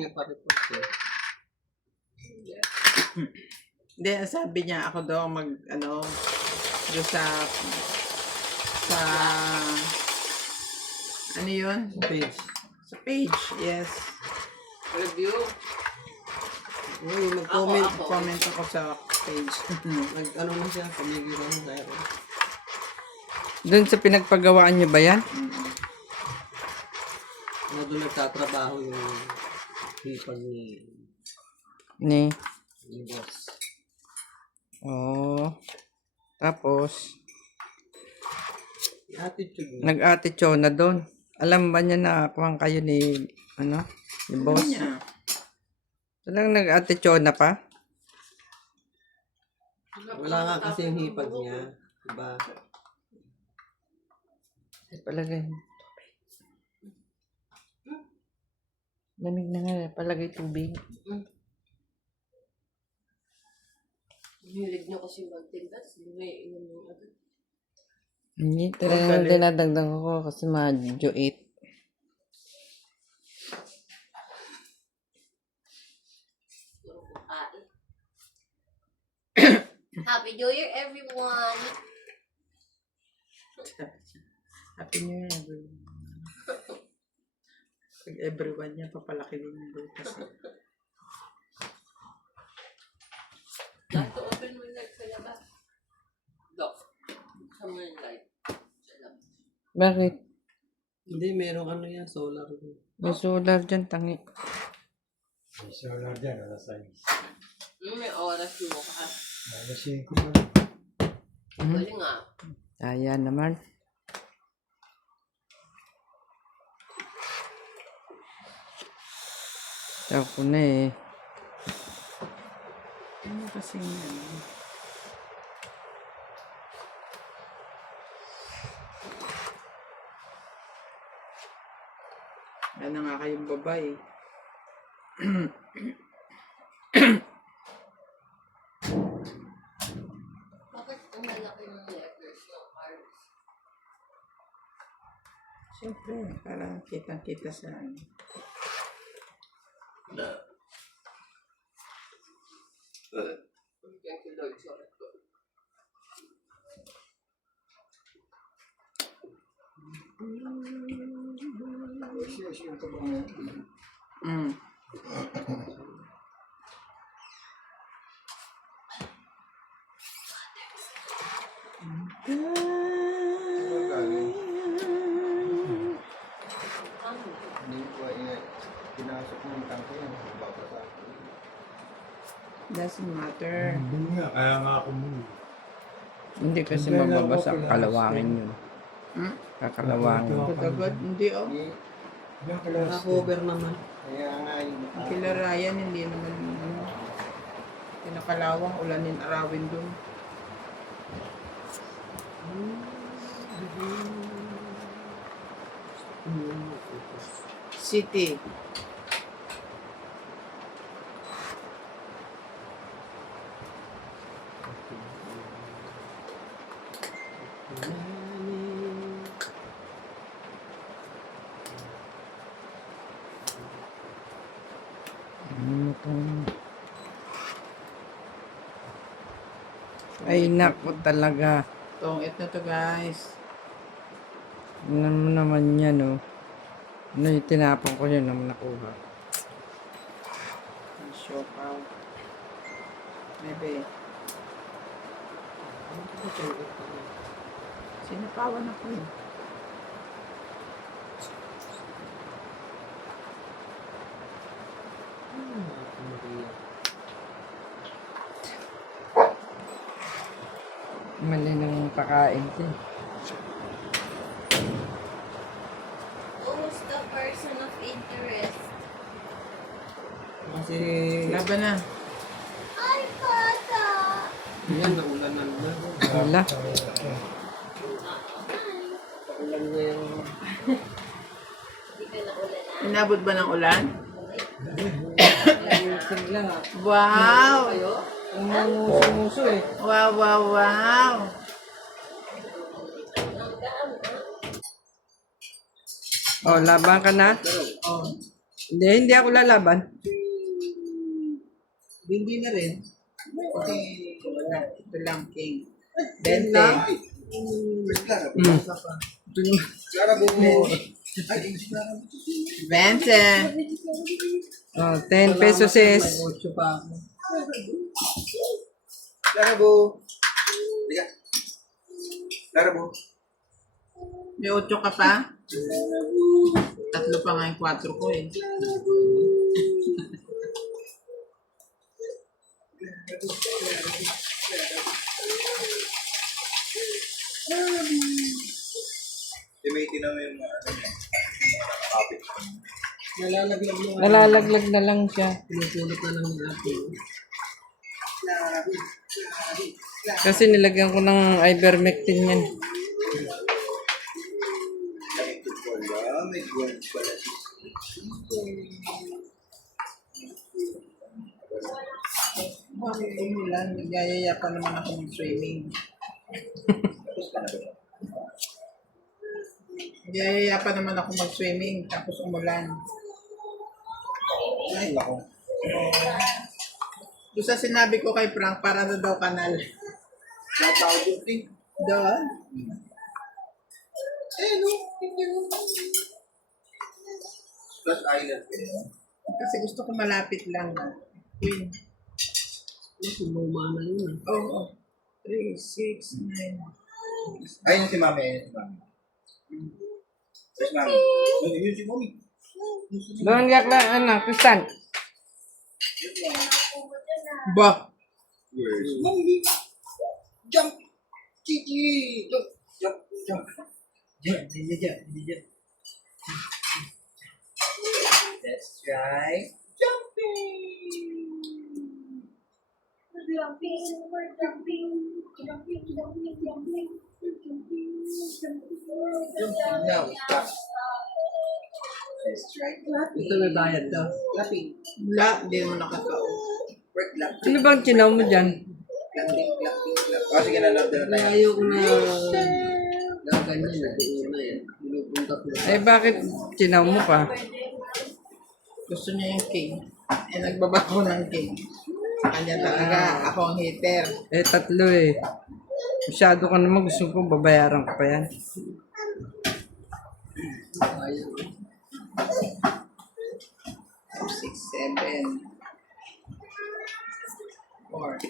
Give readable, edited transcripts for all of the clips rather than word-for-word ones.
niya pa-report eh. Hindi, sabi niya ako daw doon sa ano yun? Page. Sa page, yes. Review. Uy, mag-comment. Comment ako sa page. Nag-ano na siya, pamigil na tayo. Doon sa pinagpagawaan niyo ba yan? Na doon nagtatrabaho yung hipag Ni. boss. Oh. Tapos, Attitude niya. nag-attitude na doon. Alam ba niya na kuhan kayo ni boss? Niya. Talagang nag-attitude na pa? Wala nga kasi yung hipag niya. Diba? Palagay. Lamig na nga, palagay tubig. Hilig niyo kasi magtindas. May inom yung agad. Hindi, talagang dinadagdag ko kasi medyo 8. Happy New Year, everyone! Happy New Year, everyone. Pag everyone niya, papalaki din yung butas. Like to open mo yung light sa labas. Look. Somewhere in light. Sa labas. Bakit? Hindi, merong ano yan, solar. May solar dyan, tangi. May solar dyan, alas 6. May oras mo ka. Alas 5 na. Galing nga. Kaya naman. Ako na eh. Ano kasi Yan na nga kayong babae. Bakit ang malaki ng letters ng cards? Siyempre, para kitang-kita sa Thank you, Lord. Sorry. Mm. Hindi ko pinasok ng tangke yan. Babasa. Doesn't matter. Hindi nga, kaya nga ako muna. Hindi kasi Hindi lang mababasa. ako Kalawangin yun. Hmm? Kakalawangin. Agad, hindi oh. Ilang kalas? Naka-cover naman. Kaya nga yung... Kila Ryan, hindi naman pinakalawang, ulanin, arawin dun. City. Ay, naku talaga. Tongit na to, guys. Ano mo naman yan, oh. Ano yung tinapon ko yun naman nakuha. Show out. Maybe. Sinapawan ako eh. Mali ng pakain ko. Who's the person of interest? Kasi, Laban na. Ay, Pata! yan, naulan na naman. Wala. Ulan na yung... Hindi ka na ulan na. Inabot ba ng ulan? Sigla. Wow! Ang muso eh. Wow, wow, wow! Oh, laban ka na? Oh. Hindi ako lalaban. Hindi na rin. Kasi wala. Ito lang, king. 20. Ito yung... Clara mo. Ay, 20. Oh, 10 pesos is... May 8 pa ako. Clara mo. Liga. Clara mo. May 8 ka pa? Tatlo pa nga yung 4 ko eh. Estimating naman yung mga ano niya. Yung mga nakakapit. Nalalaglag mo. Nalalaglag na lang siya. Pinupulot na lang ng ating. Kasi nilagyan ko ng ivermectin yan. Connected ko lang. May gold pala siya. Bakit umulan? Nagyayaya pa naman ako mag-swimming. Tapos ka na ba? Nagyayaya pa naman ako mag-swimming. Tapos umulan. Ay, nako. Doon sa sinabi ko kay Frank, para na daw kanal. Natawag yung thing. Doon? Eh, no. Plus Island. Kasi gusto ko malapit lang na. Queen. Sumuma na yun. Oo. 3, 6, 9. Ayun si Mami. Ayun si Mami. Yes, Mami. Oh, yun si Mami. Doon yak lang, ano, Kristan. Ba? Where's Mami? Jump! Kiki! Jump! Jump! Jump! Diyan. Let's try. Now, stop. Let's try. Ito may bayad to. Clapping. Wala, hindi mo nakatao. Work lang. Ano bang chinaw mo dyan? Clapping, clapping, clapping. Oh, sige na, love na tayo. Ayaw ko na gaganyan na. Doon na yan. Pinupunta ko. Eh bakit chinaw mo pa? Gusto niya yung king. Eh, nagbaba ko ng king. Kanya talaga. Ako ang hater. Eh tatlo eh. Masyado ka naman, gusto ko babayaran ko pa yan. Ayaw. 6, 7. 4.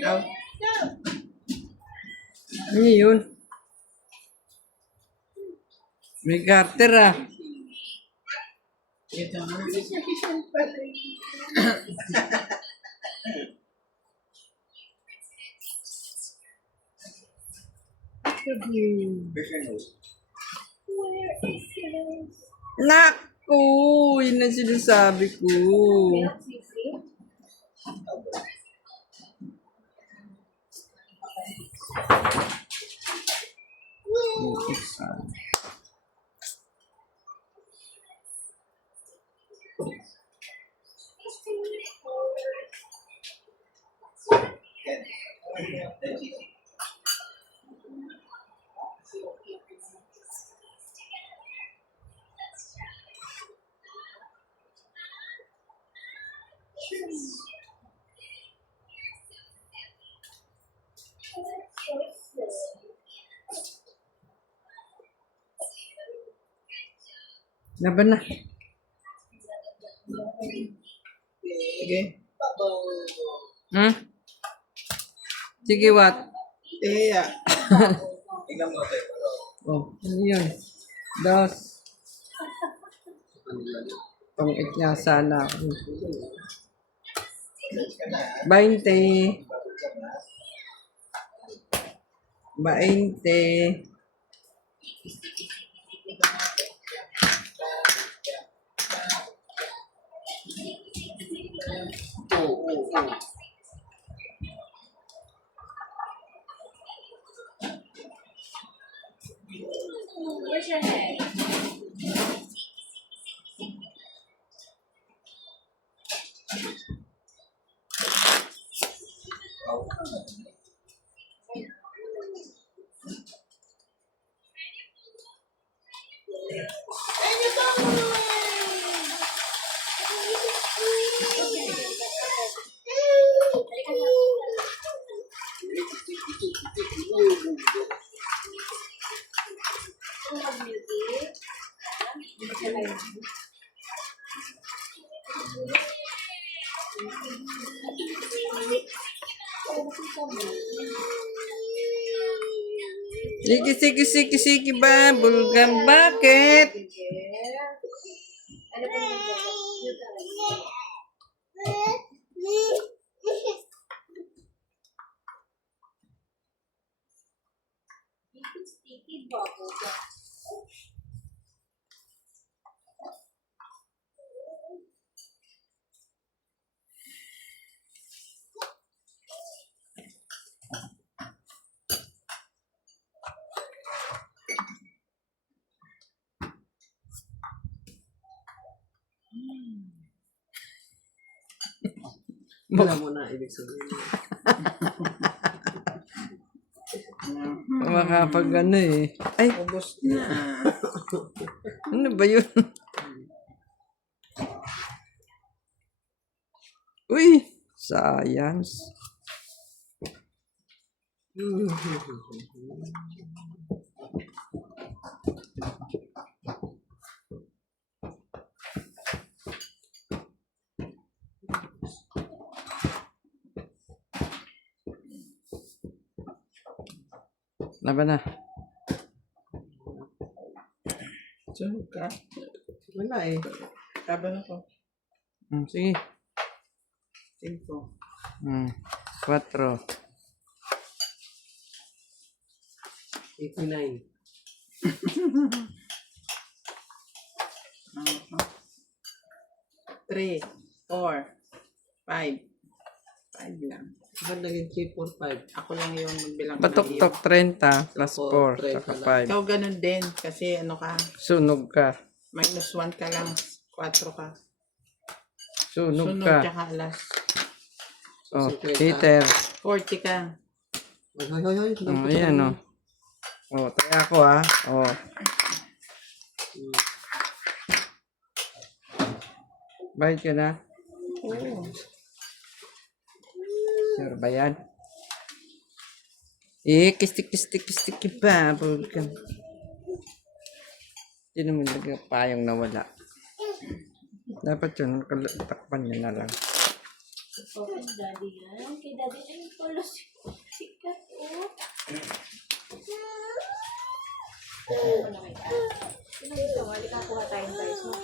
Out. Ano yun? May garter ah. Ito nga. Version nose. Naku! Yun ang sinasabi ko. That's easy. Laban na. Sige. Hmm? Sige, what? Kaya. Tingnan mo tayo. Oh, ano yun? Dos. Pang-it niya sana ako. 20. 20. Where's your head? Siki, siki, siki, siki ba? Bulgam, bakit? Sticky bubble gum. Alam mo na, ibig sabihin. Makapag ano eh. Ay, Ubus na. ano ba yun? Uy, science. Laban na. Sunog ka. Wala eh. Laban ako. Sige. 5. 4. 89. 3, 4, 5. 5 lang. Ba't naging 3, 4, 5? Ako lang yung magbilang ng Batok-tok 30 plus Ako, 4 saka 5. 30 Ikaw ganun din kasi ano ka, Sunog ka. minus 1 ka lang, 4 ka. Sunog Sunod ka. tsaka alas. Oh, 50. Peter. 40 ka. Hoy, hoy, hoy, hoy. Oh, ayan oh. Oh, tayo ako ah. Oh. Bayad ka na? Oo. Sure ba yan? Eh, kistik pa. Bulkan. Hindi naman nagpayong nawala. Dapat yun, takpan niya na lang. Okay, daddy yan. Kay daddy ay pala sikat oh. Ano na kita? Sino dito? Wali ka kuha tayong guys mo.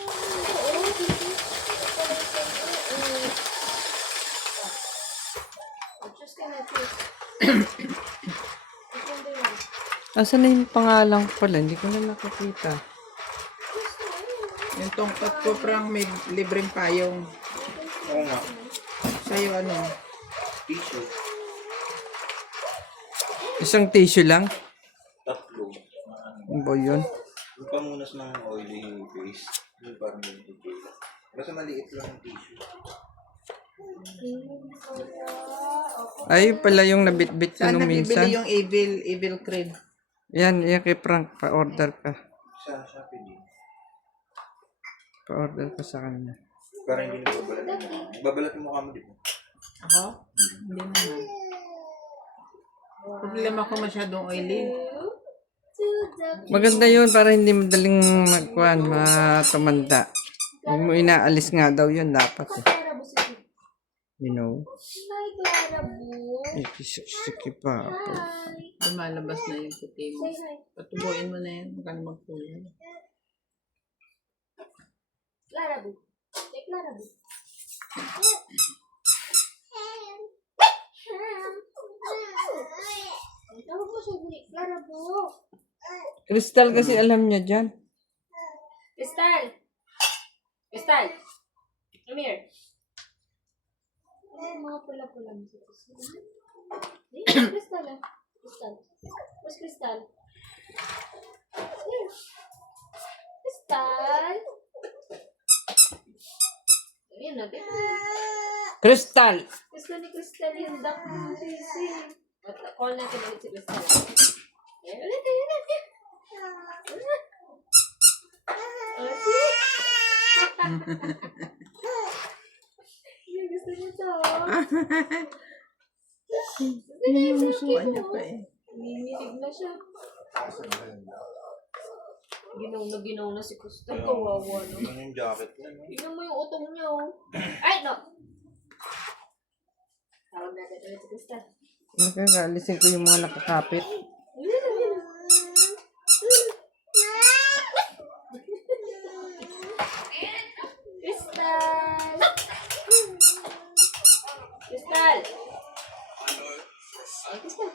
Choose ka na, choose. Which one do you want? Asan na yung pangalan ko pala? Hindi ko na nakakita. Yung tongkat ko prang may libreng payong. Oo nga. Sa'yo ano? Tissue. Isang tissue lang? Tatlo. Ano ba yun? Yung pamunas ng oily face. Yung parang yung tissue. Basta maliit lang yung tissue. Ay, pala yung nabitbit ko Saan nung nabibili minsan. yung evil cream? Yan kay Frank. Pa-order ka. Sa Shopee din. Pa-order ka sa kanya. Parang hindi nagbabalat. Babalat yung mukha mo, di ba? Ako? Hindi naman. Problema ko masyadong oily. Maganda yun para hindi madaling matumanda. Huwag mo inaalis nga daw yun dapat eh. Clara, busisi. You know? Hi, Clara, bu. Ikisik pa. Hi. Lumalabas na yung puti mo. Say hi. Patubuin mo na yan. Huwag ka na magkulay. Clara, bu. Say Clara, bu. siya, Clara po. Crystal kasi alam niya dyan. Crystal! Crystal! Come here. Ay, mga pula-pula mo sa Crystal. Ayun, Crystal ah. Crystal. Where's Crystal? Here. Crystal! Ayun na, Crystal! gusto ni Crystal yung duck mo, Sisi. Call natin ulit si Crystal. Ayun, ulit. Yung gusto niya to. Sinusuan niya pa eh. Nanginginig na siya. Ginaw na si Crystal. Kawawa no. Ano yung jacket niya, no? Tignan mo yung utong niya oh. Ay, no! Tawag natin ulit si Crystal. Nakakalisin ko yung mga nakakapit. Crystal! Crystal! Ay, Crystal.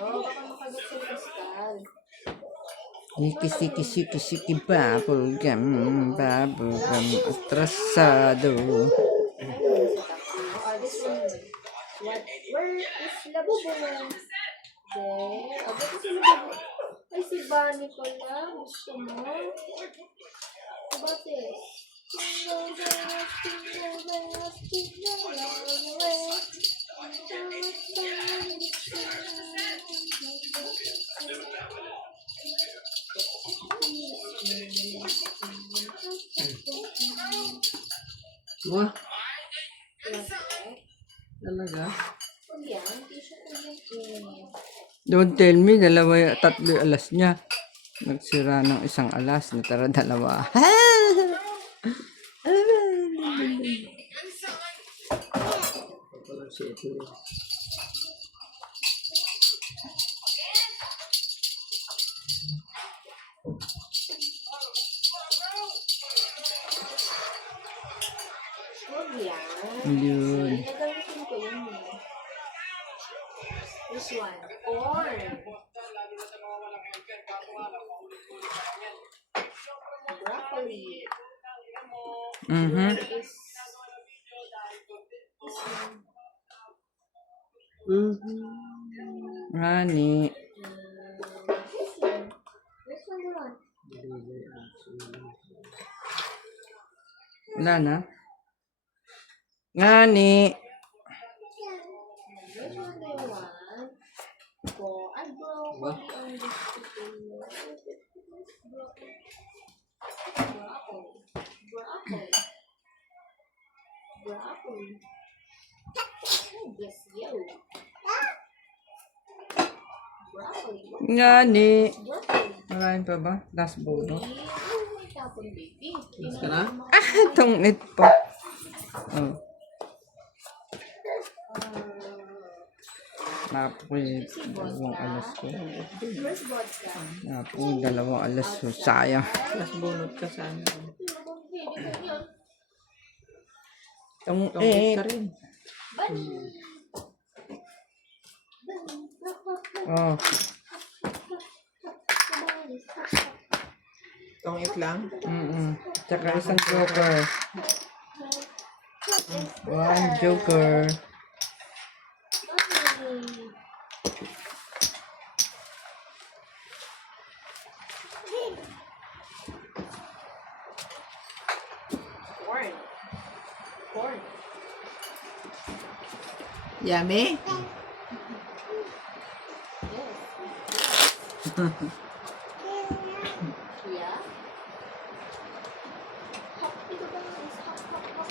Oh, baka makagat si Crystal. Siki bubblegum, atrasado. Oh, this one. Where is Labubo? There. Oh, ba't si Labubo? Ay, si Bunny pala. Gusto mo? About this? Jingle bells, jingle bells, jingle all the way. Wah, talaga. Huwag yan, t-shirt ko yan. Don't tell me, tatlo yung alas niya. Nagsira ng isang alas, natara dalawa. Parang si ito. Huwag yan. Yun. Nagamitin ko yun. This one. Corn. Broccoli. Mhm. This one. Ngani. This one. This one the one. Wala na. Ngani. Which one do you want? Go. I broccoli on this potato. Broccoli. Broccoli. Broccoli. Oh, bless you. Broccoli. Ngani. Broccoli. Maraming pa ba? Last bonus. May tapon, baby. Gusto na? Itong it pa. Oh. Napo yung dalawang alas ko. Where's vodka? Napo yung dalawang alas ko. Sayang. Mas bunot ka sana. Itong Tungkit ka it. rin. Oh. Tungkit lang. Tsaka isang joker. One joker. Corn. Corn. Yummy? Yeah. Hop, ito ba guys? Hop, hop, hop.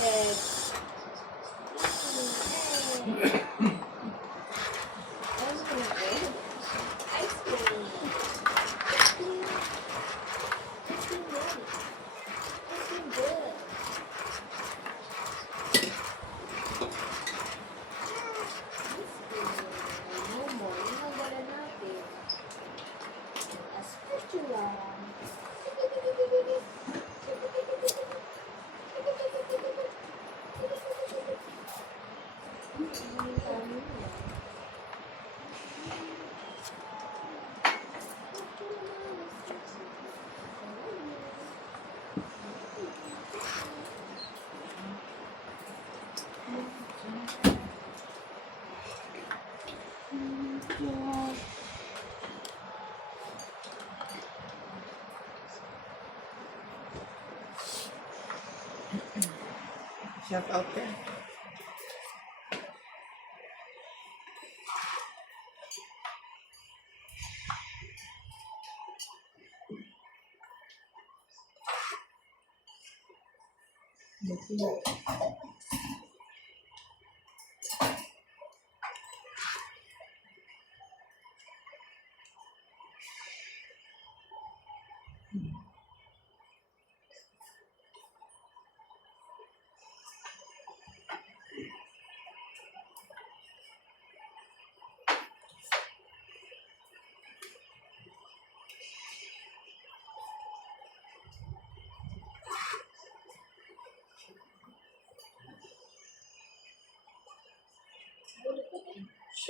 Egg. Ice cream. Ice cream. Ice cream good. Ice cream good. Shout out ka.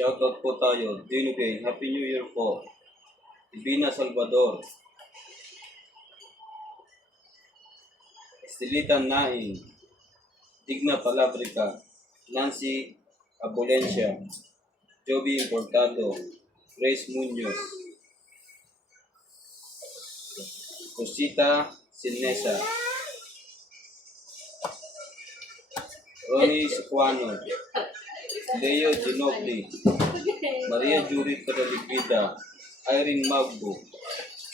Shoutout po tayo. Dino Gay, Happy New Year po. Divina Salvador. Estelita Nain. Digna Palabrica. Nancy Abulencia. Joby Importado. Grace Munoz. Rosita Sinesa. Ronnie Sequano. Leo Ginobili. Maria Judith Cataligida. Irene Magbo.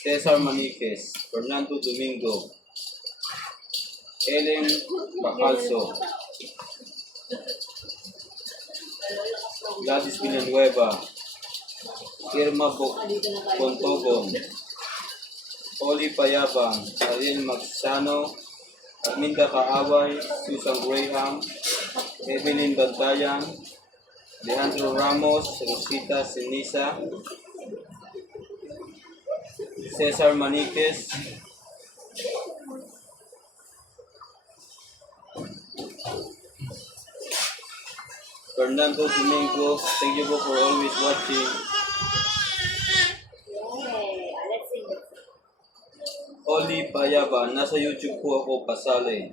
Cesar Maniquez. Fernando Domingo. Ellen Bacalso. Gladys Villanueva. Irma Pontogon. Oli Payabang. Ariel Magsano. Arminda Kaaway. Susan Graham. Evelyn Bantayan. Alejandro Ramos. Rosita Sinisa. Cesar Maniquez. Fernando Domingo, thank you po for always watching. Let's sing it. Oli Payaba, nasa YouTube po ako pasali.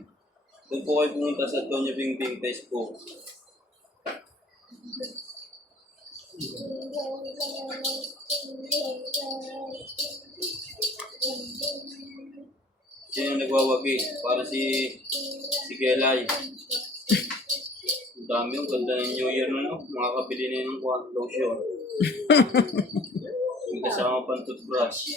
Doon po kayo pumunta sa Tonyo Bingbing Facebook. Sino nagwawagi? Para si Gelay. Ang dami yung ganda ng New Year na, no? Makakabili na yun ng lotion. May kasama pang toothbrush.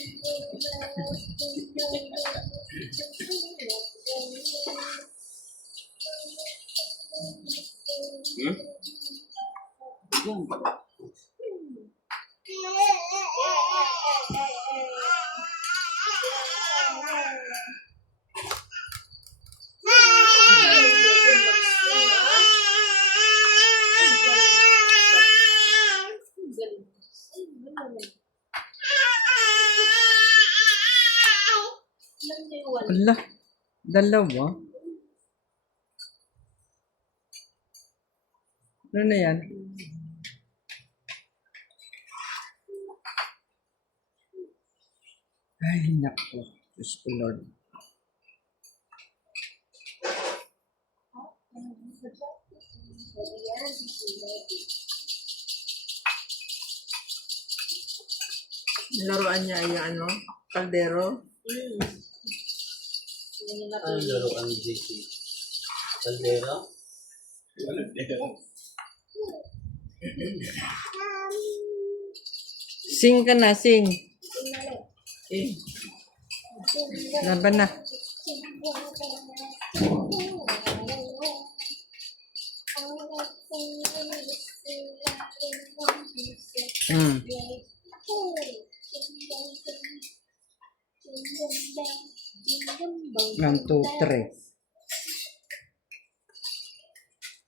Ala, dalawa. Ano na yan? Ay, naku. Diyos ko, Lord. Laruan niya yung ano, kaldero. Ang laruan JC. Kaldera? Sing ka na, sing. Eh, Laban na. Hmm. 1, 2, 3.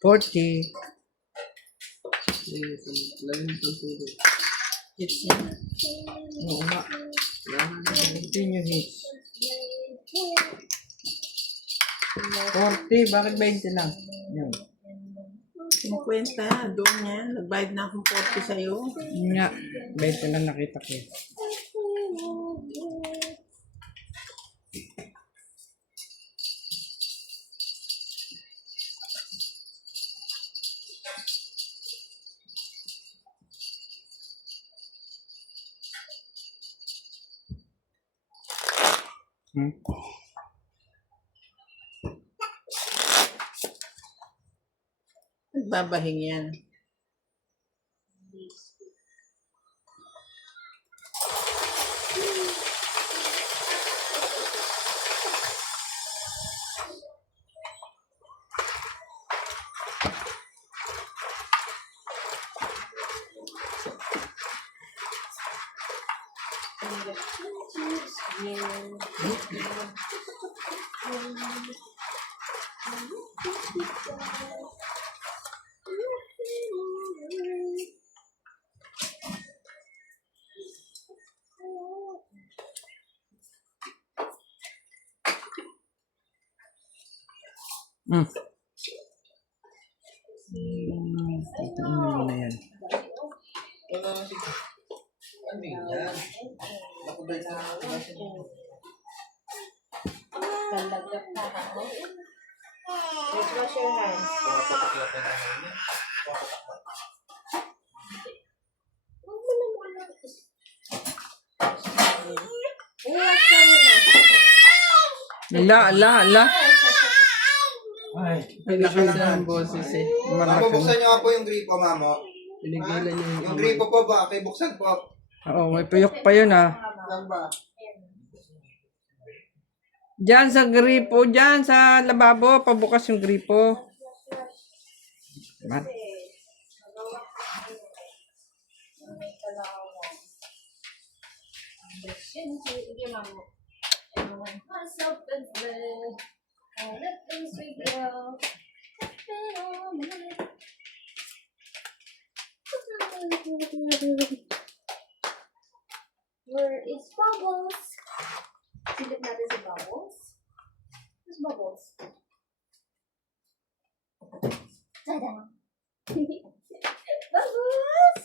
40. hits niya. Oo nga. Continue hits. 40. Bakit 20 lang? Yan. 50, doon yan. Nagbayad na akong 40 sa'yo. Yun nga. 20 lang nakita ko. Hmm? Nagbabahing yan. Mm. Titiin mo na yan. Wala na sige. Ano yan? Nakabay na ako. Talagap na ako. Let's wash your hands. Papapaklapan na namin. Huwag mo na muna. Iwas ka muna. Ala. Ay. Pagkakasa ng boses eh. Mamo, buksan niyo nga po yung gripo, mamo. Pinigilan niya Yung gripo po ba? Okay, buksan po. Oo, may puyok pa yun ah. Saan ba? Diyan sa gripo, diyan sa lababo, pabukas yung gripo. Mat. Where is Bubbles? Silip natin si Bubbles. Where's Bubbles? Tada! Bubbles!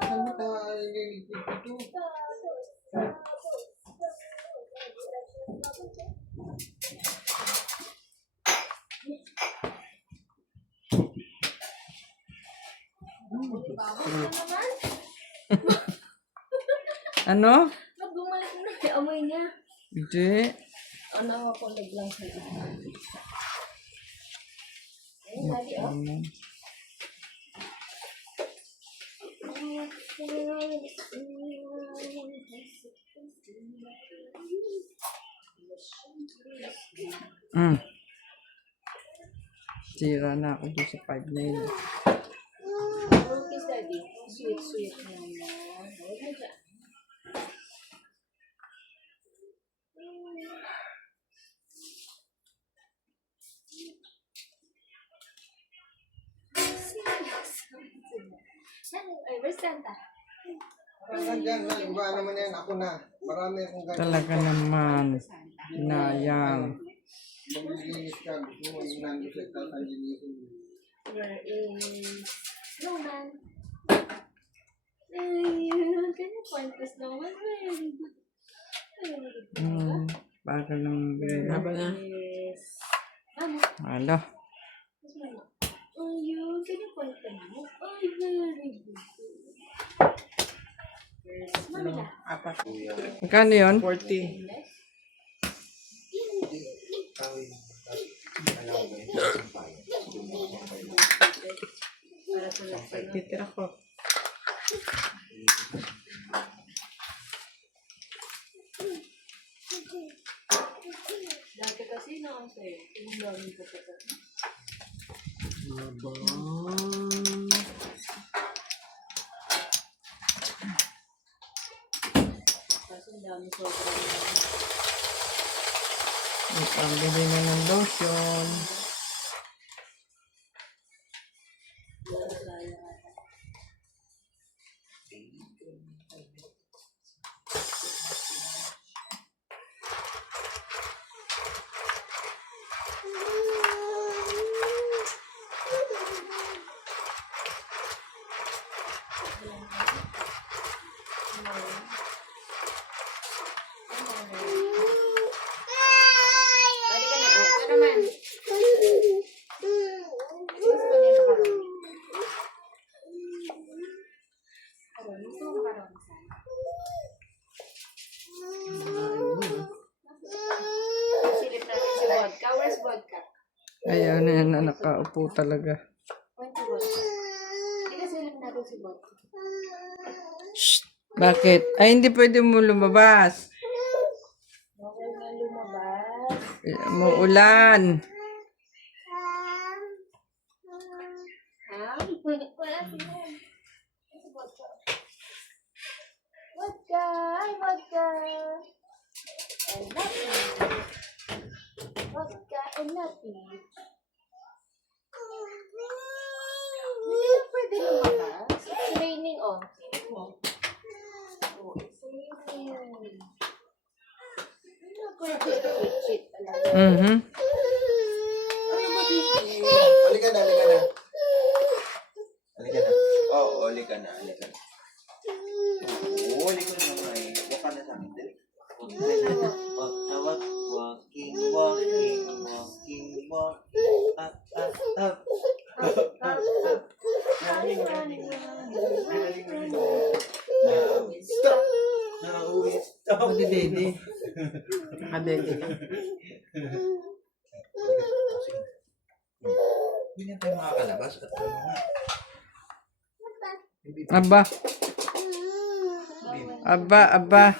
Saan mo tayo ito? Ano? Bumalik na yung amoy niya. Hindi. Ano ako naglang sa ito. Ayun, lagi oh. Mm. Sira na ako doon sa 5-9. Kiss daddy. Sweet naman. Huwag na dyan. Ay, where's Santa? Nandiyan na, iba naman yan. Ako na. Marami akong ganyan. Talaga naman. Inayang. Maglilinis ka. Gusto mo yung nandun sa tatanjinisin. Where is Snowman? Ay, can you point the snowman? Very good. Bagal ng bigay. Haba na. Yes. Mama, Alo. where's Mama? Oh, you, can you point the mama? Oh, very good. Where's Mamila? Apat. Magkano yun? 40. Para sa laksan. Titira ko. Dati kasi na ako sa'yo. Yung dami ko pa kasi. Kasi ang dami sobrang dami. Pambili na ng lotion. Pwede ka na. Ano naman? Gusto niya makaroon. Karoon. Gusto mo makaroon sana. Silip natin si vodka. Where's vodka? Ayaw na yan na nakaupo talaga. Ikasilip natin si Bot. Bakit? Ay, hindi pwede mo lumabas. Okay na lumabas. Muulan. Ha? Wala sila. Si Bot. Vodka! Ay, vodka! And nothing. Vodka and nothing. Hindi na pwede lumabas. It's raining, oh. Tingnan mo. Oh, it's raining. Hindi na pwede. Shit, talaga. Mhm. Halika na, halika na. Halika na. Oo, halika na, halika na. Oo, halika na naman eh. Huwag ka na sa akin, dali. Walking, walking, walking, walking, up, up, up. Running, running, running, running. Now we stop. Now we stop. Madidede. Nakadede ka. Hindi na tayo makakalabas at ano nga. Aba. Aba, aba.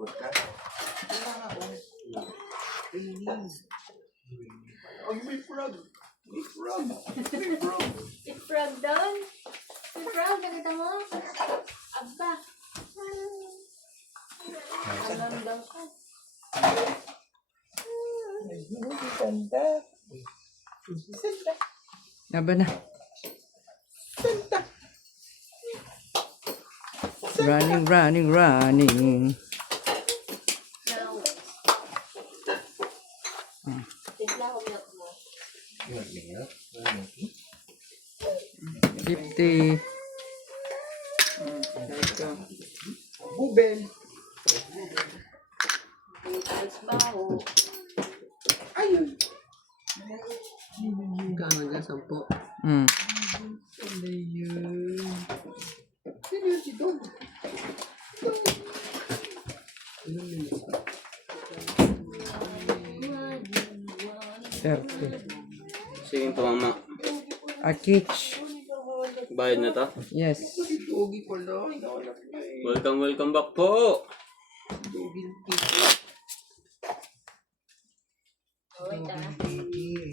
Vodka. Si Frog doon. Si Frog, nakita mo? Aba. Alam daw siya. Aba na. Running, running, running. Now. Timpla ko milk mo. 50. Bubel. Beatles baho. Ayun. Kano dyan, 10. Mm. Ano yun? Sino yun si Dog? Ilang minutes? 30. Sige pa, mama. Akich. Bayad na to. Yes. Si Dogi pala. Inaulap niya eh. Welcome, welcome back po. Dogi Tito. Wait ah.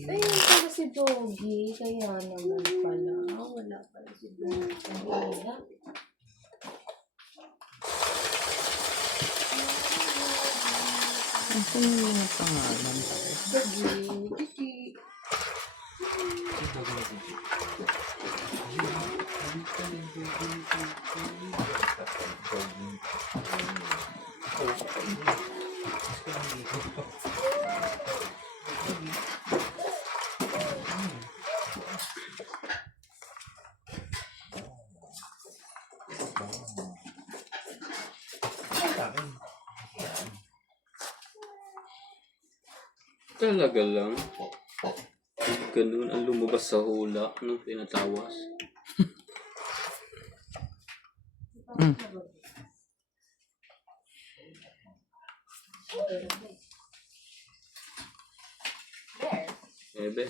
Ayun pala si Doggy. Kaya naman pala. Wala pala si Doggy. Wala. Ano yung pangalan? Dogi. Kiki. Talaga lang. Ganun ang lumabas sa hula nung pinatawas. Ebe.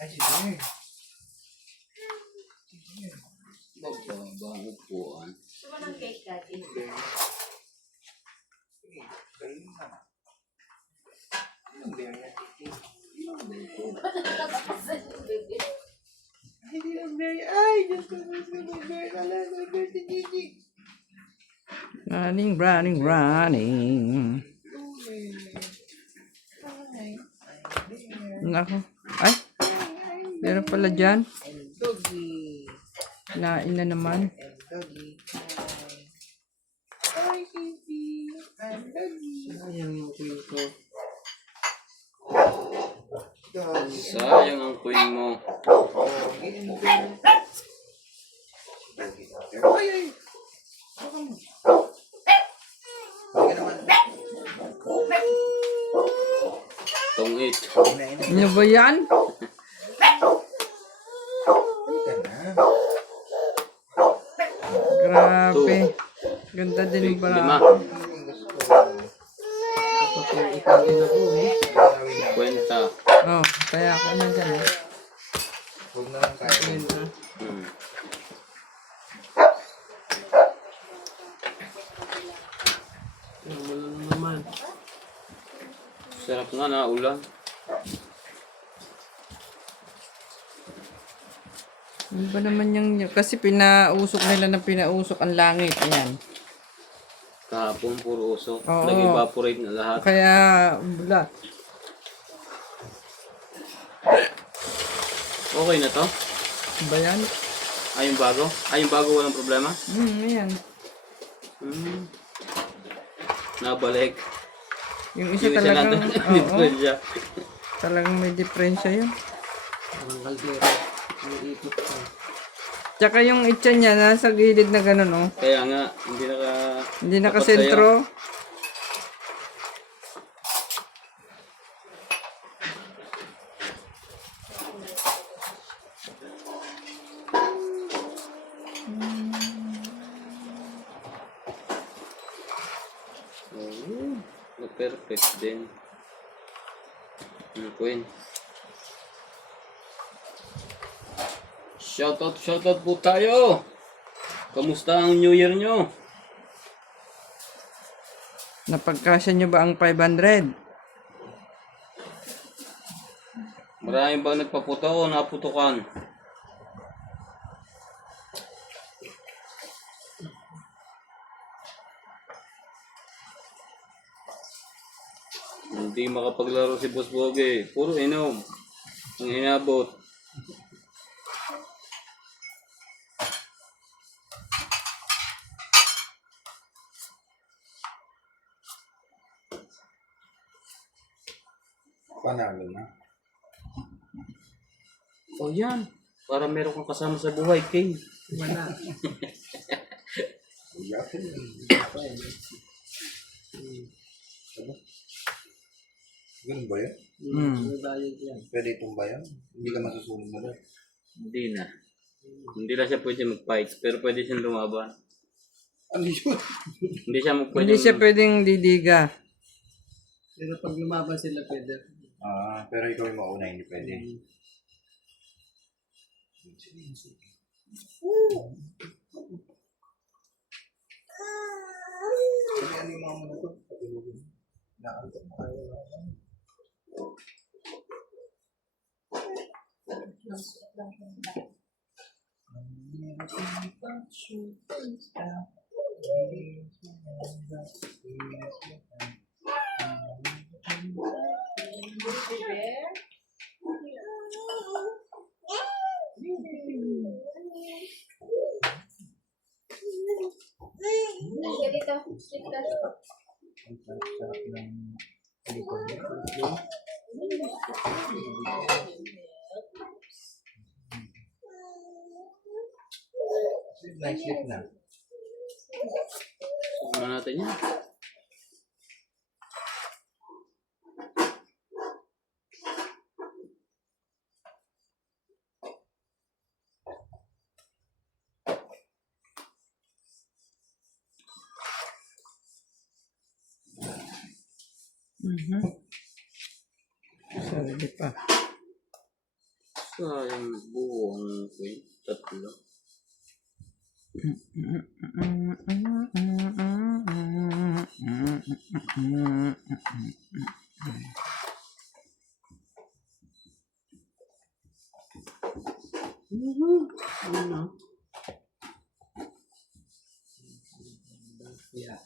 Ay, si Dog. Mababa ang upuan. Gusto mo ng cake, Daddy? Galing na. Ang bear niya, Titi. Nakapasan yung bebe. Ay, hindi ang bear. Ay, Diyos ko, Diyos ko, may bear. Wala, may bear si Gigi. Running, running, running. Nako. Ay, meron pala dyan. Dogi. Kinain na naman. Dogi. Ay, Kiki. I'm Dogi. Sayang yung queen ko. Sayang ang queen mo. Ay, ay. Ano ba yan? Halika na. Grabe. Ganda din yung Lima. bara. Kapag ikaw din ako eh. Kwenta. Oh, kaya ako na dyan. Eh. Huwag na lang tayo. Hmm. Wala na naman. Sarap nga na ulan. Ano ba naman yung... Kasi pinausok nila ng pinausok ang langit. Ayan. Kahapon puro usok. Oo. Nag-evaporate na lahat. Kaya, bula. Okay na to? Ano ba yan? Yung bago? Yung bago walang problema? Ayan. Hmm. Nabalik. Yung isa Yung isa talagang... natin. Oo, Diferensya. talagang may diferensya yun. Parang kaldero. Umiikot ka. Tsaka yung itcha niya, nasa gilid na gano'n, oh. Kaya nga, hindi Hindi tapat nakasentro. sa'yo. Perfect din. Ano Queen? Shoutout po tayo! Kamusta ang New Year nyo? Napagkasya nyo ba ang 500? Marami ba nagpaputo o naputukan? Hindi makapaglaro si Boss Boge. Puro inom. Ang inabot. Panalo na. O yan. Para meron kang kasama sa buhay, King. Wala. Ganun ba yun? May bayad yan. Pwede itong bayan? Hindi ka masusunod na rin. Hindi na. Hindi na siya pwede mag-fight, pero pwede siyang lumaban. Ano yun? Hindi siya Hindi siya pwedeng didiga. Pero pag lumaban sila pwede. Pero ikaw yung mauna, hindi pwede. Sabi ano yung mga muna to? Patulogin. Nakaantok mo kayo. Ay, dito. Sit ka. Ang sarap ng likod. Nice sleep na. Sama natin yan. Sarili pa. Sayang buo ang Queen. Tatlo. Yeah.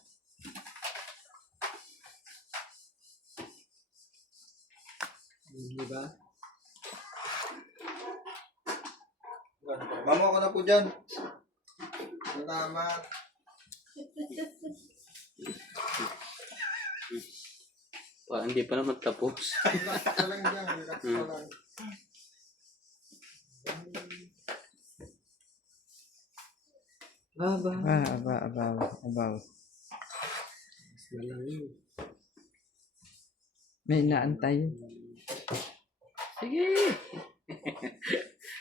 Di ba? Mama ko na po dyan. Salamat. Hindi pa naman tapos. Relax lang dyan. Relax ka lang. Aba. Aba. Mas na lang yun. May inaantay. Sige.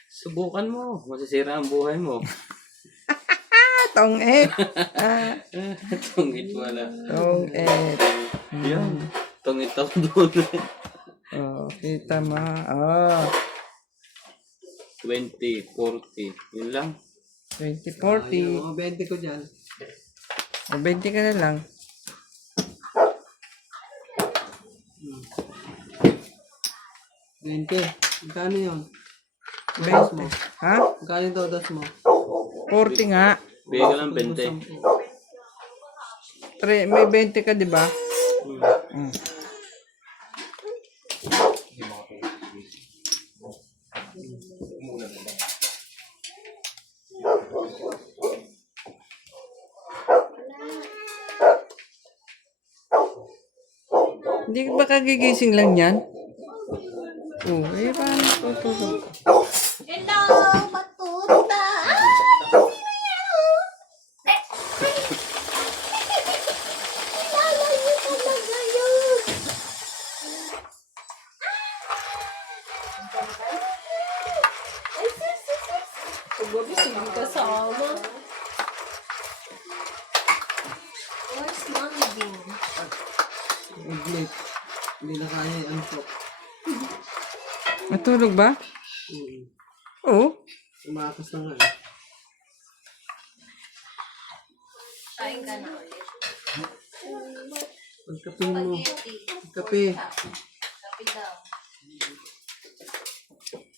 Subukan mo. Masisira ang buhay mo. Tong-et. Tungit wala. Tong-et. Yan. Tungit ako doon. Oh, kita mo. Oh, 20, 40. Yun lang. 20, 40. Mga 20 ko dyan. O, 20 ka na lang. Magkano yun? 20. Ha? Magkano yung todos mo? 40 nga. Bigay ka lang 20. May 20 ka, di ba? Mm. Hindi ba kagigising lang yan? Oh, eh, paano tutulog? Hello, matuta! Ah! Sino yan? Kilala niyo talaga yun! Ay, sis. Pagbabi, sige kasama. Where's Mommy Bean? Iglit. Hindi na kaya yung antok. Matulog ba? Oo. Umakas na nga. Kain ka na ulit. Pagkapin mo. Spaghetti. Kape. Kape daw.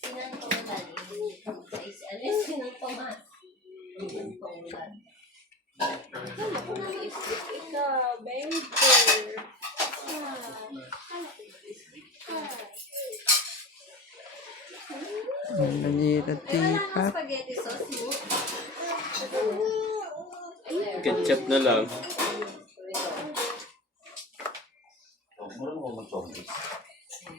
Sinantong ulan. Sinantong ulan. Alam ko na isip ikaw, baby. Ang maliit at Wala nang tipat. spaghetti sauce mo. Ketchup na lang.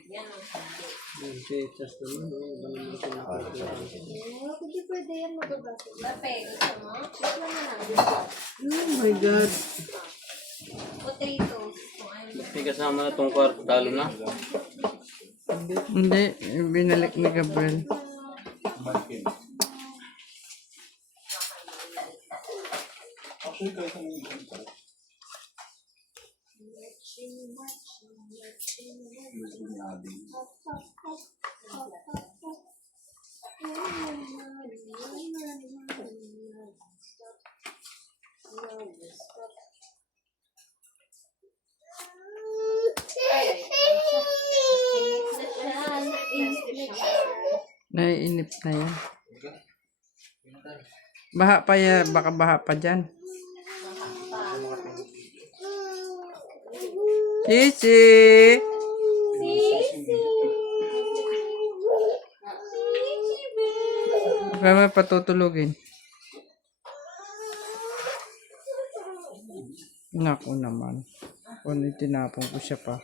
Yan ang sabi. Yung pechas naman. Iba naman ito nakakita. Hindi pwede yan magabasa. Kape, gusto mo? Gusto mo na lang. Oh my God. Potatoes. Kung ano. May kasama na tong kwarto. Talo na. Hindi, binalik ni Gabriel. Naiinip na yan. Baha pa yan, baka baha pa dyan. Sisi! Baka may patutulugin. Naku naman. Kung tinapon ko siya pa.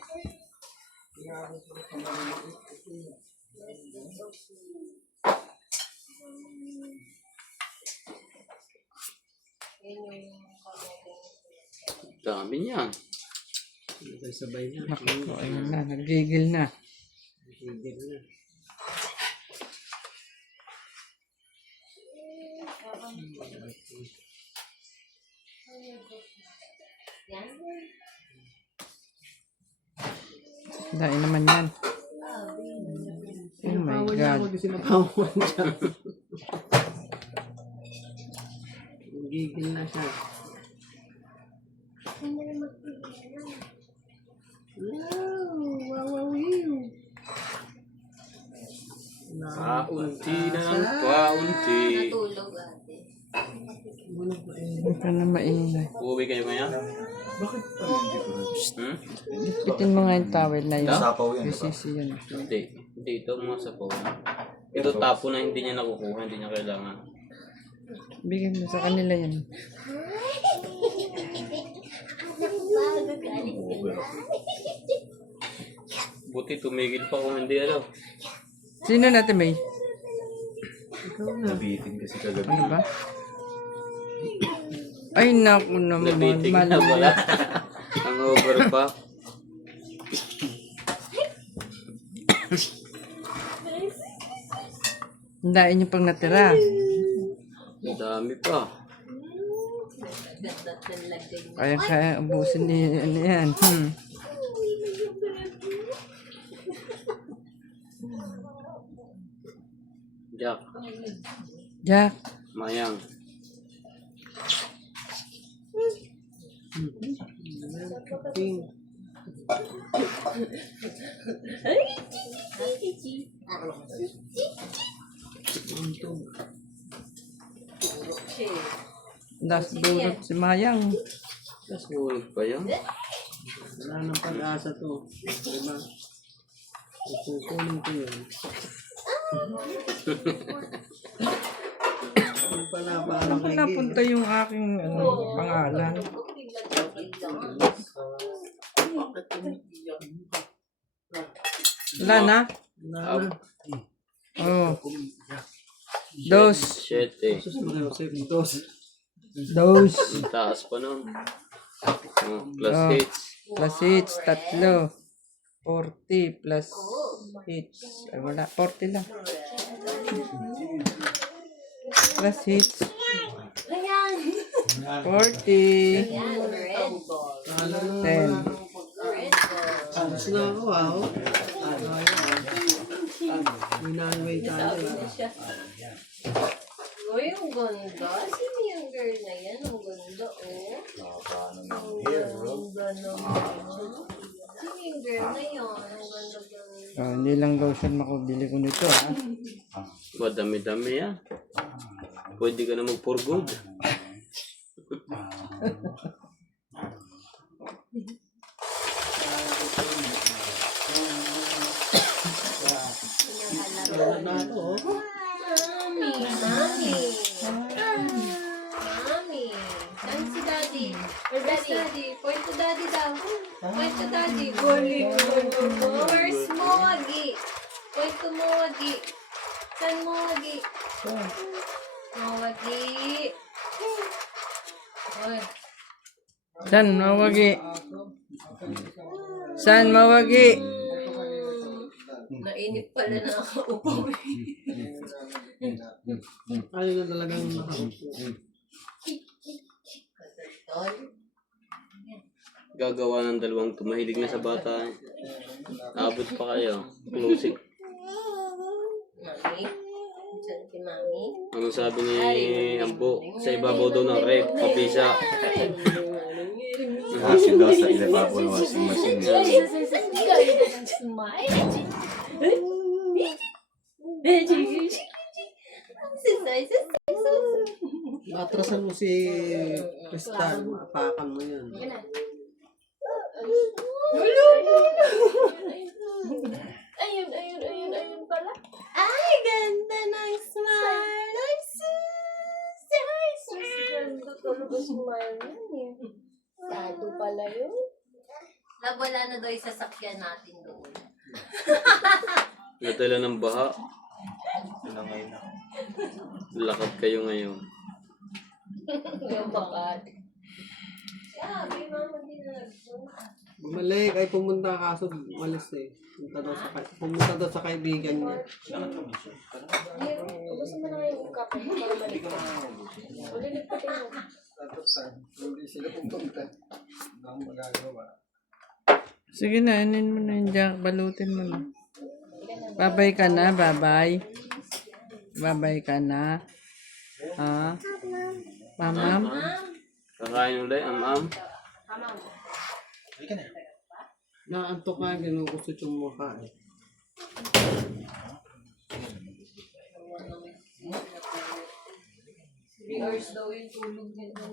Dami niyan. Sabay na. Naku, ayun na, nagigil na. Higil na. Dahil naman yan. Oh my Pawal na God. ako kasi napawan siya. Gigil na siya. Kaunti na lang. Kaunti. Natulog ate. Hindi ka na maingay. Uuwi kayo ngayon? Bitin mo nga yung towel na yun. Sapaw yan, Yung sisi yun. Hindi. Hindi. Ito mga sapaw. Ito tapo na hindi niya nakukuha. Hindi niya kailangan. Bigyan mo sa kanila yan. Buti tumigil pa kung hindi ano. Sino natin may? Nabitin kasi kagabi. Ano ba? Ay naku naman. Nabitig na pala. Ang over pa. Dain yung pang natira. Ang dami pa. Ganda talaga yun. Kaya ubusin ni ano yan. Jack, Jack. Mayang. Das durot si Mayang. Tapos ngunit pa yan. Wala nang pag-asa to. Diba? Kukunin ko yun. Yung pala, parang Saan napunta yung aking pangalan? Wala na? Up. Oh. Dos. Shit eh. Dos. Ang taas pa nun. Plus Oh. hits. Plus hits, tatlo. 40 plus hits. Ay, wala. 40 lang. Plus hits. Ayan. 40. Red ball. 10. Red ball. Tapos na ako, ah. Oh. May nanway tayo. Uy, ang ganda. Sino yung girl na yan? Ang ganda, oh. Ang ganda naman. Sino yung girl na yan? Ang ganda-ganda. Oh, hindi lang daw siya makabili ko nito, ha? Madami-dami yan. Pwede ka na mag-for good. Na ako, oh. Mami. Mami. Saan si daddy? Where's daddy? Point to daddy daw. Point to daddy. Where's Moagi? Point to Moagi. Saan Moagi? Moagi. Oy. San mawagi? San mawagi? Nainip pala na ako. Ayaw na talagang nakaupo. Gagawa ng dalawang tumahilig na sa bata. Abot pa kayo. Closing. Mami? Saan si Mami? Ano sabi ni Ambo? Sa ibabaw daw ng rep, papisa. Asin daw sa ilabaw ng washing machine. Matrasan mo si Kristal. Apakan mo yan. Ayun pala. Ay, ganda ng smile. Ay, sus. Ay, sus. Ganda talaga smile niya. Sado pala yun. Wala na daw yung sasakyan natin doon. Natala ng baha. Tinangay na. Lakad kayo ngayon. Yung bakat. Sabi, mama din na Bumalik ay pumunta kaso malis eh. Pumunta daw sa kaibigan niya. gusto mo na ngayon yung kape para balik ka. Ulilit pa tayo. Hindi sila pumunta. Ang magagawa. Sige na, anin mo na yung Jack. Balutin mo na. Babay ka na, babay. Babay ka na. Ha? Mamam? Kakain ulit, am-am. Naantok nga, ginukusot yung mukha eh. 3 hours daw yung tulog niya. 3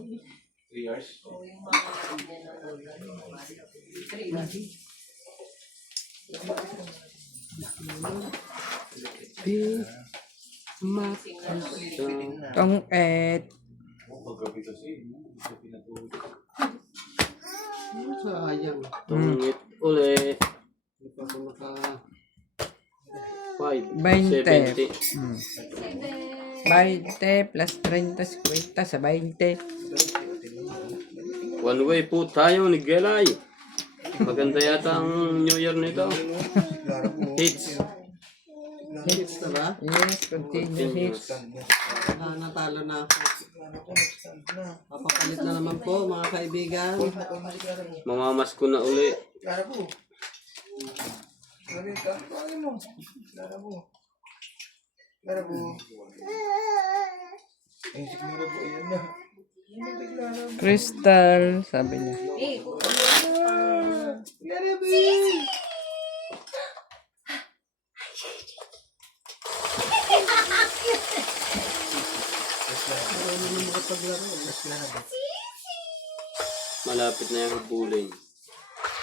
hours? O yung mga niya na 3 hours. Tongket. Paggabi kasi, pinatulog. Sayang. Tungit uli. Hindi pa ako naka... 5, 20. 70. 20 plus 30, 50 sa 20. One way po tayo ni Gelay. Maganda yata ang New Year nito. Hits. Hits na ba? Yes, continue hits. Natalo na ako. Papapalit na naman po mga kaibigan. Mamamas ko na uli. Lara po. Sabi ka, paano mo? Lara po. Lara po. Ay, siguro po yan na. Crystal, sabi niya. Lara po. Malapit na yung habulin.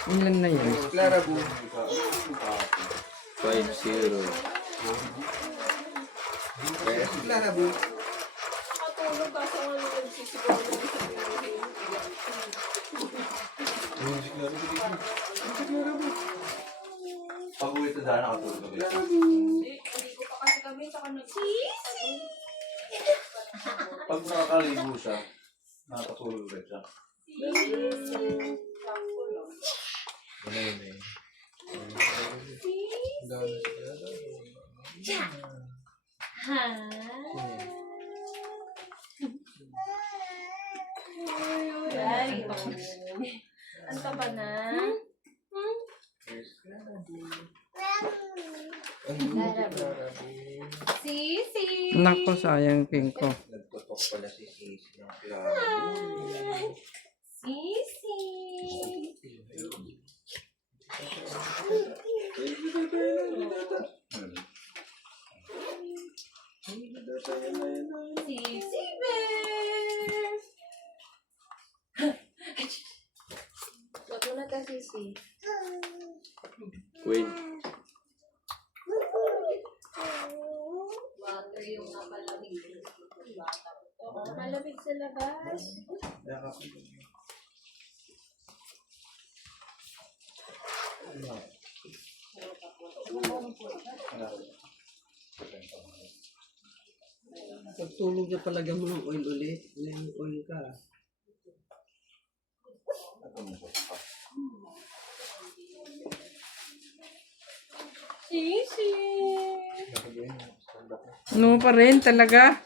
Ilan na yun? Lara po. 5-0. Lara po. Nakatulog kaso nga nung nagsisigaw ng Pag uwi ito daan, nakatulog ka. Hindi ko pa kasi kami saka nag-sisig. Pag nakakaligo siya, nakatulog ulit siya. Ano yun eh? Ay, ang taba na. Sisi! Nako, sayang king ko. Nagtutok pala si Sisi ng Clara. Sisi! Sisi bear! Bago na ka, Sisi. Queen. Water yung napalamig. Oo, malamig sa labas. Pagtulog niya palagyan mo ng oil ulit. May oil ka. Sisi! Ano pa rin talaga?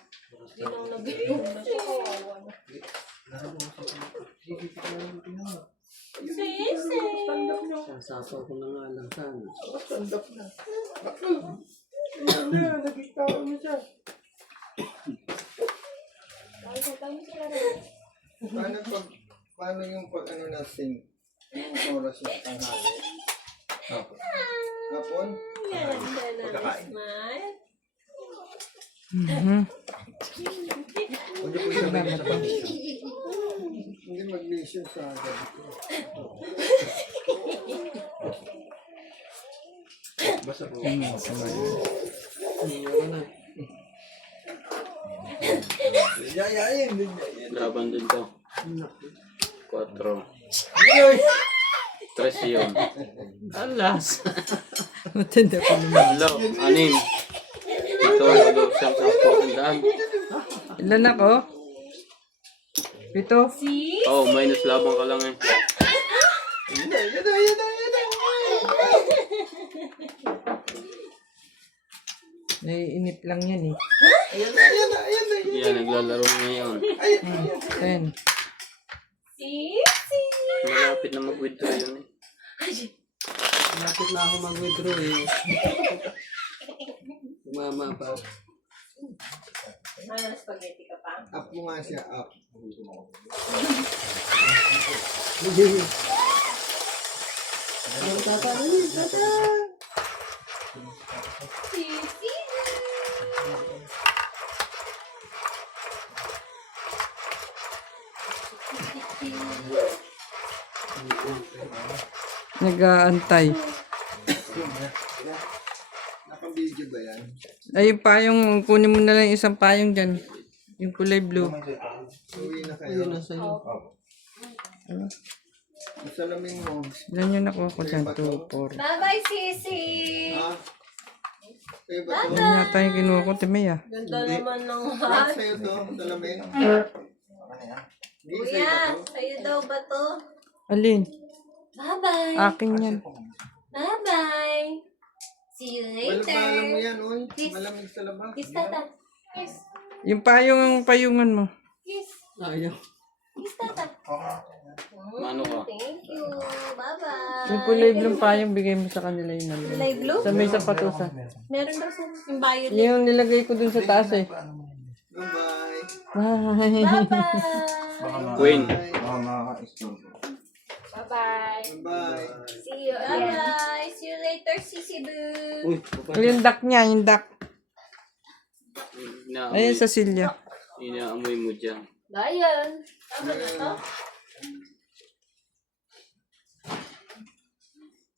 Ginang nag-inom na siya. Kawawa na. Sisi! Sasapaw ko na nga lang sana. Stand up na. Ano, nagkikawa mo siya. Ay, sa tayo sila rin. Paano yung pag ano natin, yung oras na tanghali? Hapon? Hapon? Ganda na. Smile. Huwag niyo po isabay sa pag-mission. Hindi mag-mission sa gabi ko. Basta po. Ano na. Yayain! Laban din to. 4. 3 yun. Alas. Matindi pa naman. Hello, 6. Ito, hello, siyang sa pagkandaan. Ilan ako? 7? Oh, minus labang ka lang eh. Naiinip lang yan eh. Yan, naglalaro ngayon. 10. Sisi! Malapit na mag-withdraw yun eh. Lapit na ako mag-withdraw eh. Mama pa. Ano, spaghetti ka pa? Up mo nga siya, up. Ano tatanungin? Sisi! Nag-aantay. Naka-video ba yan? Ay, yung payong, kunin mo na lang yung isang payong dyan. Yung kulay blue. Uwi na kayo. Ayun na sa'yo. Yung salamin mo. Ilan yun nakuha ko dyan? 2, 4. Bye-bye, Sisi! Ha? Sa'yo ba to? Yan yata yung kinuha ko, Timay ah. Ganda naman ng Frank, hat. sa'yo to? Salamin? Hindi, sa'yo ba Kuya, to? sa'yo daw ba to? Alin? Bye-bye! Akin yan. Bye-bye! See you Alam mo later. yan, oy. Kiss. Malamig sa labas. Kiss, tata. Kiss. Yung payungan mo. Kiss. Ayaw. Kiss, tata. Mano ka? Thank you. Bye-bye. Yung kulay blue payong bigay mo sa kanila yung nandun. Kulay blue? Sa may sapatusan. Meron daw sa yung violet. Yung nilagay ko dun sa taas eh. Bye-bye. Bye. Bye-bye. Queen. Bye-bye. Bye. See you again. Bye-bye. See you later, Sisi Boo. Uy, Yung duck niya, yung duck. Ayun Inaamoy, sa silya. inaamoy mo dyan. Bayan. Tama na to?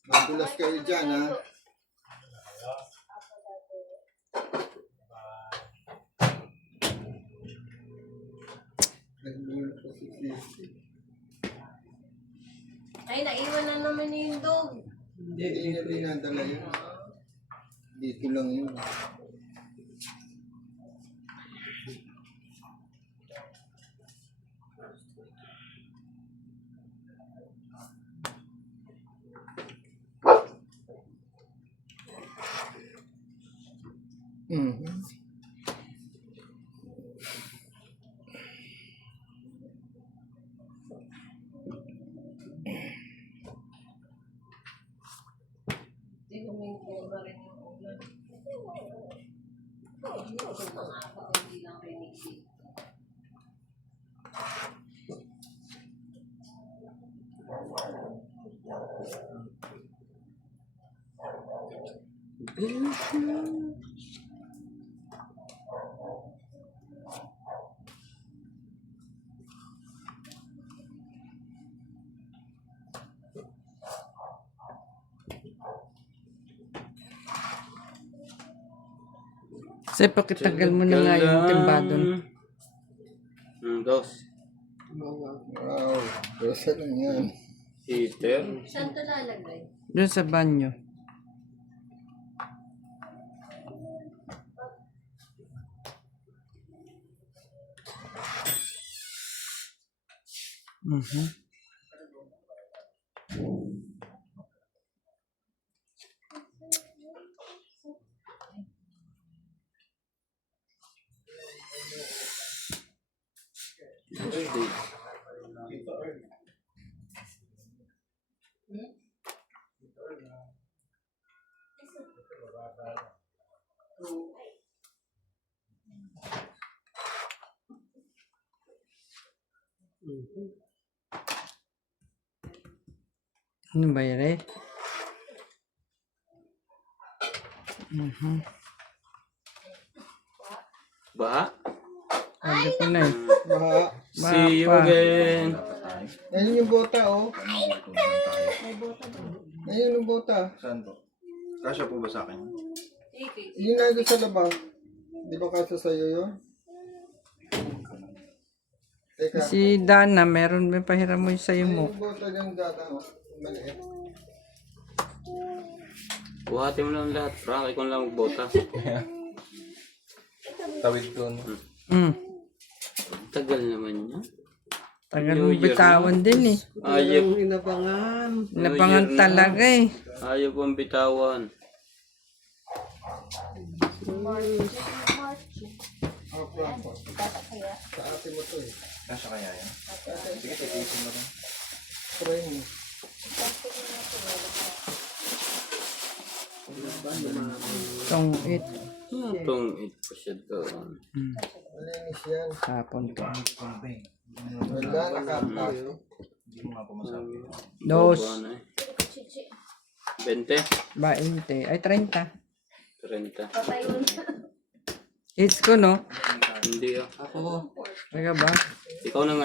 magulas kayo dyan, ha? Nagmulot ko si Sisi. Ay, naiwan na naman yung dog. Hindi niya pinadala yun. Dito lang yun. Mhm. Hindi ko may cover rin yung ulan. Hindi lang rinig dito. Kasi pakitagal mo na nga yung timbadon. Dos. Wow, besa lang yan. Heater. Saan ito lalagay? Doon sa banyo. Mhm. Ano ba yun eh? Mhm. Ba? Sabi ko na eh. Baha. See you again. Ayun yung bota, oh. Ayun yung bota. Saan po? Kasya po ba sa akin? Yun na doon sa labas. Di ba kasya sa'yo yun? Teka. Si Dana, meron may pahiram mo sa'yo mo. Yung bota niyang data, oh. Maliit. Buhati mo lang lahat, Frank. Ikaw lang magbota. Tawid ko, no? Mm. Tagal naman niya. Tagal New mo Year bitawan din eh. Ayaw, Inabangan. Lapangan Year na. talaga eh. ayaw pang bitawan. Oh, Franco. Sa ate mo to eh. Kasya kaya yan? Sige, titiisin mo rin. Try mo. Tong it. Itong it pa siya doon. Malinis yan. Hapon to. Wala, nakapasok. Hindi mo nga po masabi. Dos. Buwan eh. 20? 20. Ay, 30. 30. It's ko no? Hindi ah. Ako. Taga ba? Ikaw na nga